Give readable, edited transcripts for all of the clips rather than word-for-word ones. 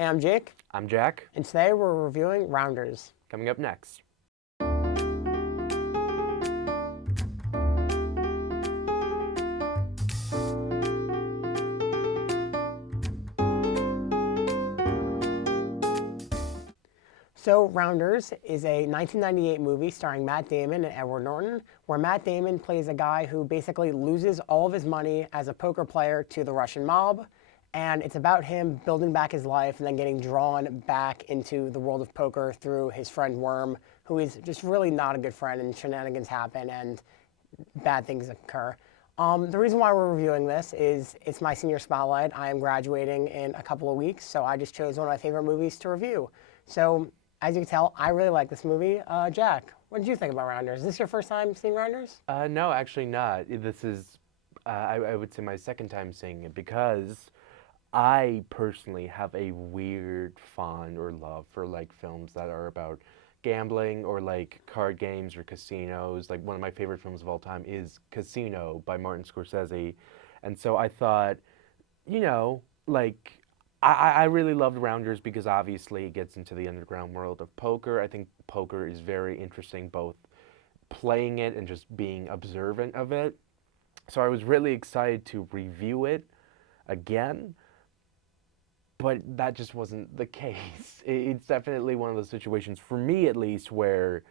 Hey, I'm Jake, I'm Jack. and today we're reviewing Rounders. Coming up next. So, Rounders is a 1998 movie starring Matt Damon and Edward Norton, where Matt Damon plays a guy who basically loses all of his money as a poker player to the Russian mob. And it's about him building back his life and then getting drawn back into the world of poker through his friend Worm, who is just really not a good friend, and shenanigans happen and bad things occur. The reason why we're reviewing this is it's my senior spotlight. I am graduating in a couple of weeks, so I just chose one of my favorite movies to review. So, as you can tell, I really like this movie. Jack, what did you think about Rounders? Is this your first time seeing Rounders? No, actually not. This is, I would say, my second time seeing it because I personally have a weird fond or love for like films that are about gambling or like card games or casinos. Like one of my favorite films of all time is Casino by Martin Scorsese. And so I thought, like I really loved Rounders because obviously it gets into the underground world of poker. I think poker is very interesting, both playing it and just being observant of it. So I was really excited to review it again, but that just wasn't the case. It's definitely one of those situations, for me at least, where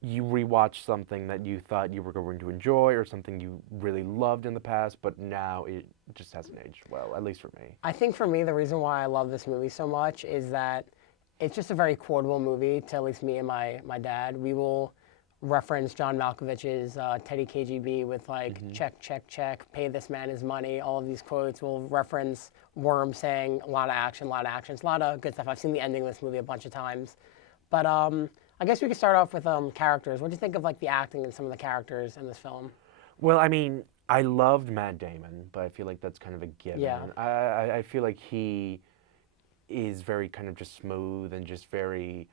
you rewatch something that you thought you were going to enjoy or something you really loved in the past, but now it just hasn't aged well, at least for me. I think for me, the reason why I love this movie so much is that it's just a very quotable movie to at least me and my dad. We will reference John Malkovich's Teddy KGB with like check, check, check, pay this man his money, all of these quotes. We'll reference Worm saying a lot of action, a lot of action. It's a lot of good stuff. I've seen the ending of this movie a bunch of times. But I guess we could start off with characters. What do you think of like the acting and some of the characters in this film? Well, I mean, I loved Matt Damon, but I feel like that's kind of a given. Yeah. I feel like he is very kind of just smooth and just very,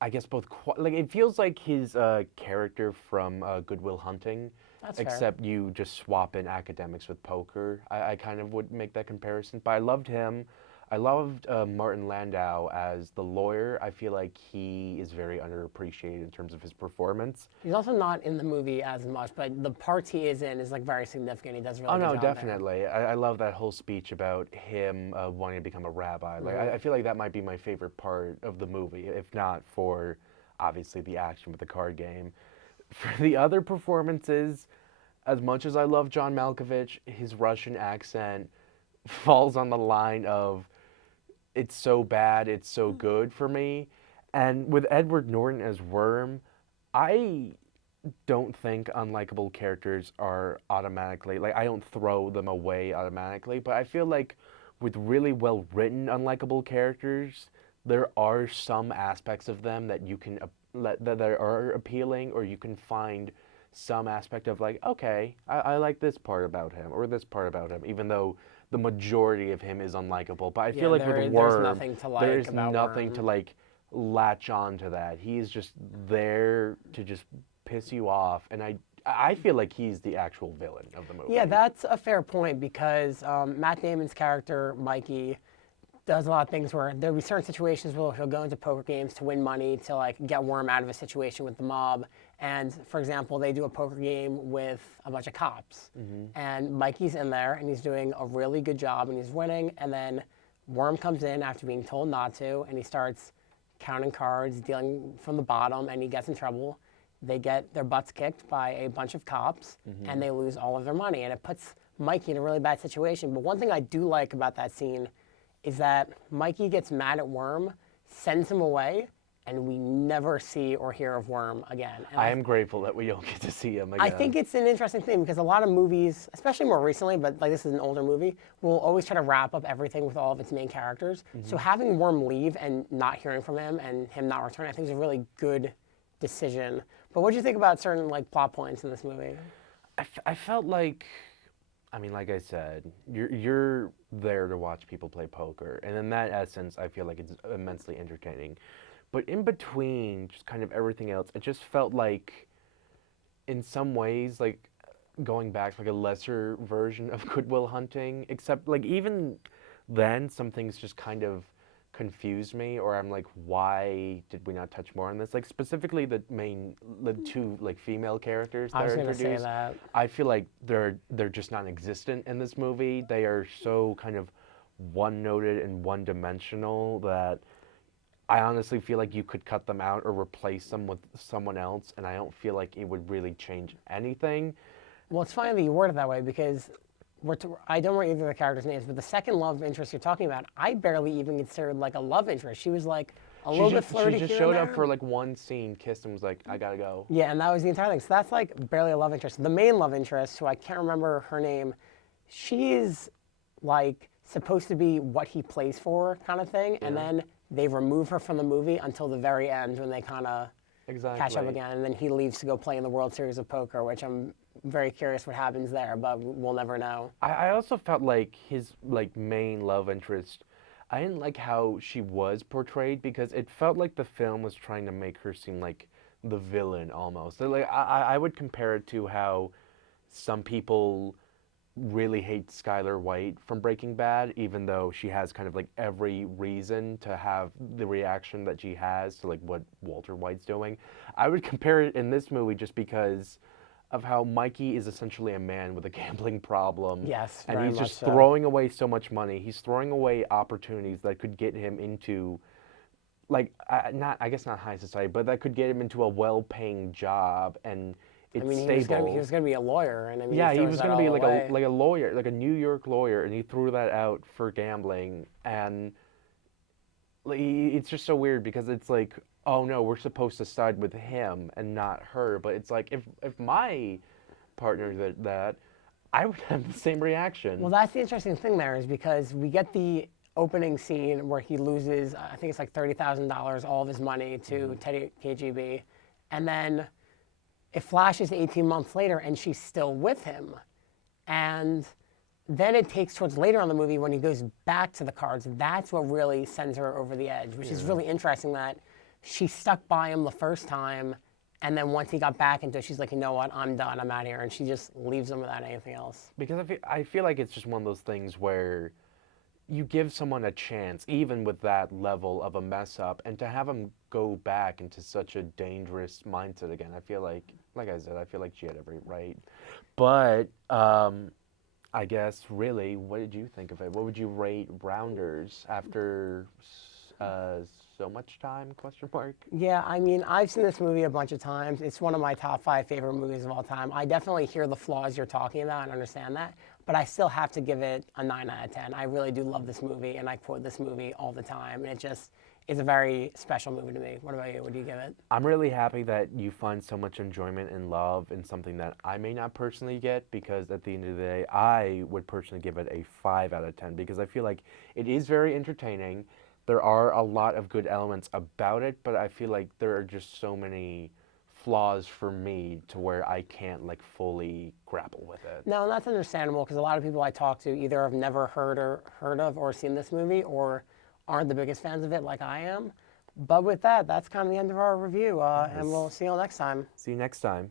I guess both like it feels like his character from Good Will Hunting, That's fair. except you just swap in academics with poker. I kind of would make that comparison, but I loved him. I loved Martin Landau as the lawyer. I feel like he is very underappreciated in terms of his performance. He's also not in the movie as much, but the parts he is in is like very significant. He does a really Oh good no, job there. definitely. I love that whole speech about him wanting to become a rabbi. Like I feel like that might be my favorite part of the movie, if not for obviously the action with the card game. For the other performances, as much as I love John Malkovich, his Russian accent falls on the line of it's so bad, it's so good for me. And with Edward Norton as Worm, I don't think unlikable characters are automatically like I don't throw them away automatically, but I feel like with really well written unlikable characters, there are some aspects of them that you can that are appealing, or you can find some aspect of like, okay, I like this part about him or this part about him, even though the majority of him is unlikable. But I Yeah, feel like with there's Worm, nothing to like there's about nothing Worm. to like latch on to that. He's just there to just piss you off, and I feel like he's the actual villain of the movie. Yeah, that's a fair point because Matt Damon's character, Mikey, does a lot of things where there'll be certain situations where he'll go into poker games to win money to like get Worm out of a situation with the mob. And for example, they do a poker game with a bunch of cops, and Mikey's in there and he's doing a really good job and he's winning. And then Worm comes in after being told not to, and he starts counting cards, dealing from the bottom, and he gets in trouble. They get their butts kicked by a bunch of cops, and they lose all of their money. And it puts Mikey in a really bad situation. But one thing I do like about that scene is that Mikey gets mad at Worm, sends him away, and we never see or hear of Worm again. And I am grateful that we don't get to see him again. I think it's an interesting thing because a lot of movies, especially more recently, but like this is an older movie, will always try to wrap up everything with all of its main characters. So having Worm leave and not hearing from him and him not return, I think is a really good decision. But what do you think about certain like plot points in this movie? I felt like, I mean, like I said, you're there to watch people play poker, and in that essence, I feel like it's immensely entertaining. But in between, just kind of everything else, it just felt like, in some ways, like going back to like a lesser version of Good Will Hunting, except like even then some things just kind of confuse me, or I'm like, why did we not touch more on this? Like specifically the two like female characters that I was are gonna say introduced. that. I feel like they're just non-existent in this movie. They are so kind of one-noted and one-dimensional that I honestly feel like you could cut them out or replace them with someone else, and I don't feel like it would really change anything. Well, it's funny that you word it that way because I don't remember either of the characters' names, but the second love interest you're talking about, I barely even considered like a love interest. She was like a little bit flirty She just here showed and up there. for like one scene, kissed, and was like, "I gotta go." Yeah, and that was the entire thing. So that's like barely a love interest. The main love interest, who I can't remember her name, she is like supposed to be what he plays for kind of thing, and then they remove her from the movie until the very end when they kind of Exactly. catch up again, and then he leaves to go play in the World Series of Poker, which I'm very curious what happens there, but we'll never know. I also felt like his like main love interest. I didn't like how she was portrayed because it felt like the film was trying to make her seem like the villain almost. So, like I would compare it to how some people really hate Skylar White from Breaking Bad, even though she has kind of like every reason to have the reaction that she has to like what Walter White's doing. I would compare it in this movie just because of how Mikey is essentially a man with a gambling problem. Yes, and very he's much just so. throwing away so much money. He's throwing away opportunities that could get him into like not I guess not high society, but that could get him into a well-paying job and it's I mean, stable. he was gonna be a lawyer, and I mean, Yeah, he throws was that going to be all like away. a lawyer, like a New York lawyer, and he threw that out for gambling, and like, it's just so weird because it's like, oh no, we're supposed to side with him and not her, but it's like if my partner did that, I would have the same reaction. Well, that's the interesting thing there is because we get the opening scene where he loses, I think it's like $30,000, all of his money to Teddy KGB, and then it flashes 18 months later and she's still with him. And then it takes towards later on in the movie when he goes back to the cards. That's what really sends her over the edge, which is really interesting that she stuck by him the first time. And then once he got back into it, she's like, you know what, I'm done, I'm out of here. And she just leaves him without anything else. Because I feel like it's just one of those things where you give someone a chance, even with that level of a mess up, and to have them go back into such a dangerous mindset again, I feel like I said, I feel like she had every right. But I guess really, what did you think of it? What would you rate Rounders after so much time? Question mark. Yeah, I mean, I've seen this movie a bunch of times. It's one of my top 5 favorite movies of all time. I definitely hear the flaws you're talking about and understand that, but I still have to give it a 9 out of 10. I really do love this movie, and I quote this movie all the time, and it just is a very special movie to me. What about you? What do you give it? I'm really happy that you find so much enjoyment and love in something that I may not personally get, because at the end of the day, I would personally give it a 5 out of 10 because I feel like it is very entertaining. There are a lot of good elements about it, but I feel like there are just so many flaws for me to where I can't like fully grapple with it. No, and that's understandable because a lot of people I talk to either have never heard of or seen this movie or aren't the biggest fans of it like I am. But with that, that's kind of the end of our review, and we'll see you all next time. See you next time.